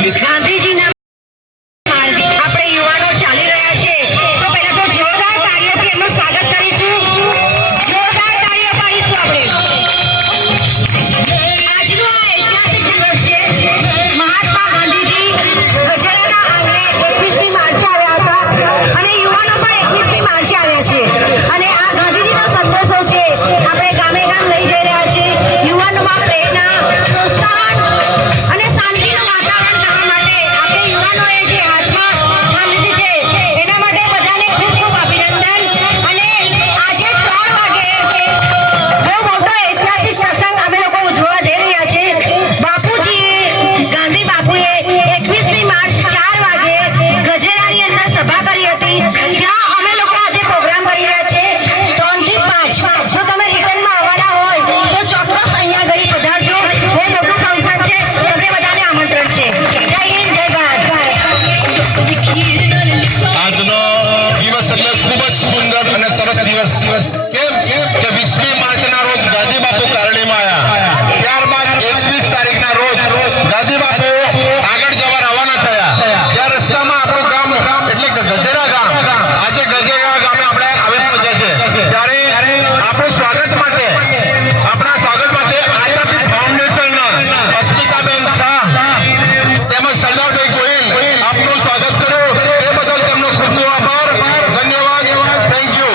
ગાંધીજીના માર્ગે આપણે યુવાનો ચાલી રહ્યા છે, તો પહેલા તો જોરદાર તાળીઓથી એમનું સ્વાગત કરીશું. જોરદાર તાળીઓ પાડીશું આપણે. આજનો આ ઐતિહાસિક દિવસ છે. મહાત્મા ગાંધીજી ગજરાના આંગણે 21મી માર્ચે આવ્યા હતા અને યુવાનો પણ 21મી માર્ચે આવ્યા છે. અને આ ગાંધીજીનો સંદેશો છે આપણે ગામે ગામ લઈ જઈ રહ્યા છીએ. યુવાનોમાં પ્રેરણા, પ્રોત્સાહન અને શાંતિનું વાતાવરણ કરવા માટે આપણે યુવાનોએ જે હાથમાં કામ લીધી છે એના માટે બધાને ખૂબ ખૂબ અભિનંદન. અને આજે 3 વાગે બહુ મોટો ઐતિહાસિક પ્રસંગ અમે લોકો ઉજવવા જઈ રહ્યા છે. બાપુજીએ, ગાંધી બાપુએ 21મી માર્ચ 4 વાગે ગજેરાની અંદર સભા કરી હતી. ત્યાં અમે લોકો આજે પ્રોગ્રામ કરી રહ્યા છે 3 થી 5. જો તમે રિટર્નમાં આવવાના હોય તો ચોક્કસ અહીંયા આગળ પધારજો. બહુ મોટું ફંક્શન છે, તમને બધાને આમંત્રણ છે. જય હિન્દ, જય ભારત. આજનો દિવસ એટલે ખૂબ જ સુંદર અને સરસ દિવસ. કેમ કે 20મી માર્ચના રોજ ગાંધી બાપુ કારણીમાં આવ્યા, ત્યારબાદ 21 તારીખના રોજ ગાંધી બાપુ આગળ જવા રવાના થયા. ત્યાં રસ્તામાં આપણું ગામ એટલે કે ગજેરા ગામ, આજે ગજેરા ગામે આપણે આવી પહોંચ્યા છે. ત્યારે આપણું સ્વાગત માટે આશાપી ફાઉન્ડેશનના અસ્મિતાબેન શાહ તેમજ સરદારભાઈ ગોહિલ આપનું સ્વાગત કર્યું. એ બદલ તેમનો ખૂબ ખૂબ આભાર, ધન્યવાદ, થેન્ક યુ.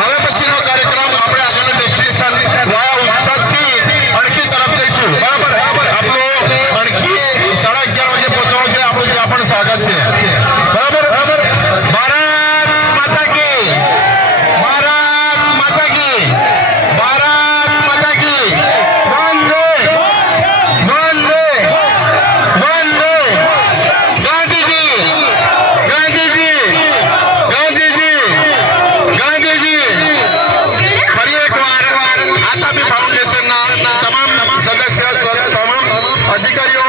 હવે પછીનો કાર્યક્રમ આપણે આગળનું ડેસ્ટિનેશન વાયા ઉત્સાહથી અણખી તરફ જઈશું. બરાબર? આપણું અણખી 11:30 વાગે પહોંચવાનું છે. આપણું ત્યાં પણ સ્વાગત છે. બરાબર? ભારત માતા કી, ભારત માતા કી, ભારત માતા કી. વંદે વંદે વંદે. ગાંધીજી ગાંધીજી ગાંધીજી ગાંધીજી. ફરી એકવાર આશાપી ફાઉન્ડેશનના તમામ સદસ્ય, તમામ અધિકારીઓ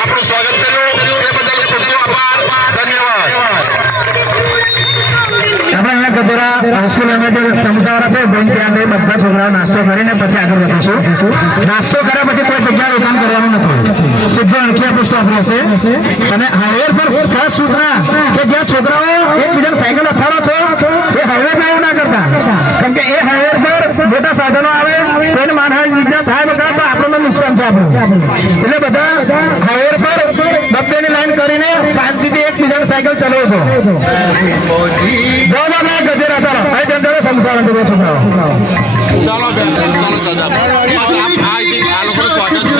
આપણું સ્વાગત કર્યું. એ બદલ ખૂબ ખૂબ આભાર, ધન્યવાદ. આપણે અહીંયા ગજેરા હાઈસ્કૂલમાં જે સમસાવાળા છે બેન ત્યાં ગઈ બધા છોકરાઓ નાસ્તો કરીને પછી આગળ વધીશું. નાસ્તો કર્યા પછી કોઈ જગ્યાએ રોકાણ કરવાનું નથી. સીધો અણખી આપણું સ્ટોપ રહેશે. અને હાઈવે પર ખાસ સૂચના કે જ્યાં છોકરાઓ એકબીજાને સાયકલ અથાડો છો એ હાઈવે પર એવું ના કરતા, કારણ કે એ હાઈવે પર મોટા સાધનો આવે, કોઈને માનહાની ઈજા થાય બગા તો આપણને નુકસાન છે આપણું. એટલે બધા હાઈવે પર બબ્બેની લાઈન કરીને શાંતિથી એકબીજાને સાયકલ ચલાવો છો. જો આપણે ગજેરા ચાલો ભાઈ બેન ચાલો સમસાવા દો છોકરાઓ. ચાલો બેન, ચાલો સદા. બસ આ લોકોનું સ્વાગત છે.